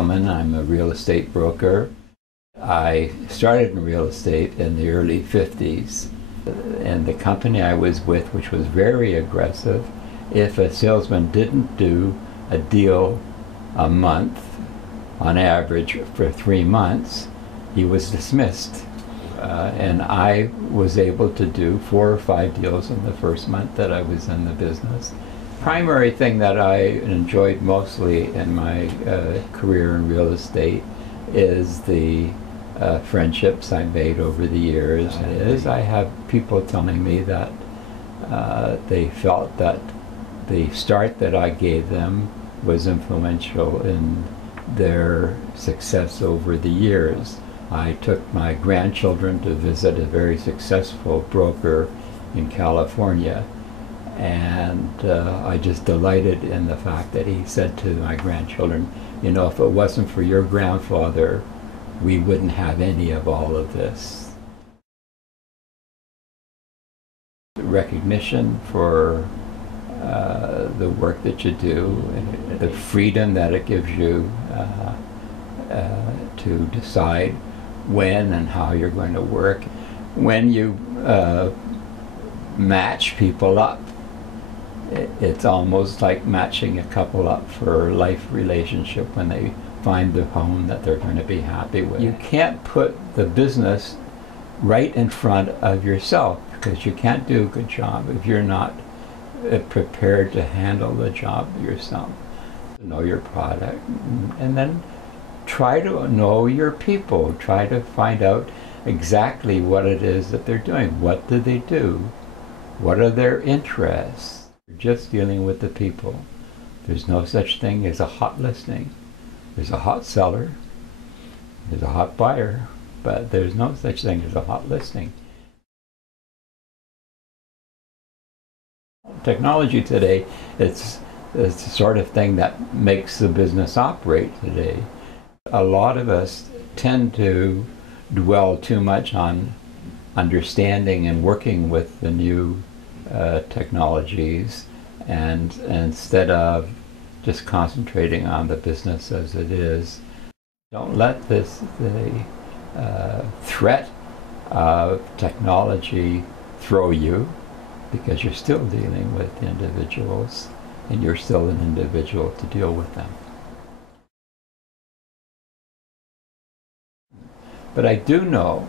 Adelman. I'm a real estate broker. I started in real estate in the early 50s, and the company I was with, which was very aggressive, if a salesman didn't do a deal a month, on average for 3 months, he was dismissed. And I was able to do 4 or 5 deals in the first month that I was in the business. Primary thing that I enjoyed mostly in my career in real estate is the friendships I made over the years. I have people telling me that they felt that the start that I gave them was influential in their success over the years. I took my grandchildren to visit a very successful broker in California, and I just delighted in the fact that he said to my grandchildren, you know, if it wasn't for your grandfather, we wouldn't have any of all of this. Recognition for the work that you do, the freedom that it gives you to decide when and how you're going to work. When you match people up, it's almost like matching a couple up for a life relationship when they find the home that they're going to be happy with. You can't put the business right in front of yourself, because you can't do a good job if you're not prepared to handle the job yourself. Know your product, and then try to know your people. Try to find out exactly what it is that they're doing. What do they do? What are their interests? You're just dealing with the people. There's no such thing as a hot listing. There's a hot seller, there's a hot buyer, but there's no such thing as a hot listing. Technology today, it's the sort of thing that makes the business operate today. A lot of us tend to dwell too much on understanding and working with the new technologies, and instead of just concentrating on the business as it is. Don't let the threat of technology throw you, because you're still dealing with individuals, and you're still an individual to deal with them. But I do know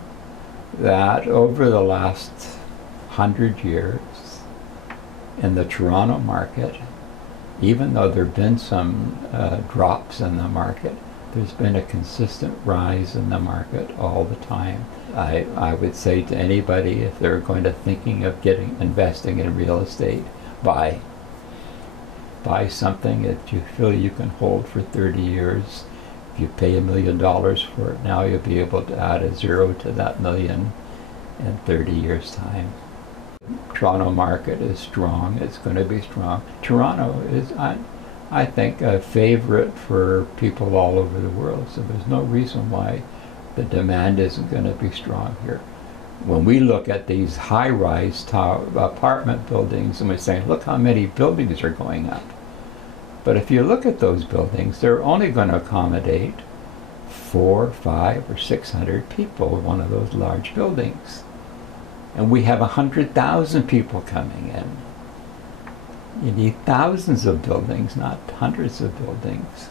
that over the last 100 years in the Toronto market, even though there have been some drops in the market, there's been a consistent rise in the market all the time. I would say to anybody, if they're going to thinking of investing in real estate, buy something that you feel you can hold for 30 years. If you pay $1 million for it now, you'll be able to add a zero to that million in 30 years' time. Toronto market is strong. It's going to be strong. Toronto is, I think, a favorite for people all over the world, so there's no reason why the demand isn't going to be strong here. When we look at these high-rise apartment buildings, and we're saying, look how many buildings are going up. But if you look at those buildings, they're only going to accommodate 400, 500, or 600 people in one of those large buildings. And we have 100,000 people coming in. You need thousands of buildings, not hundreds of buildings.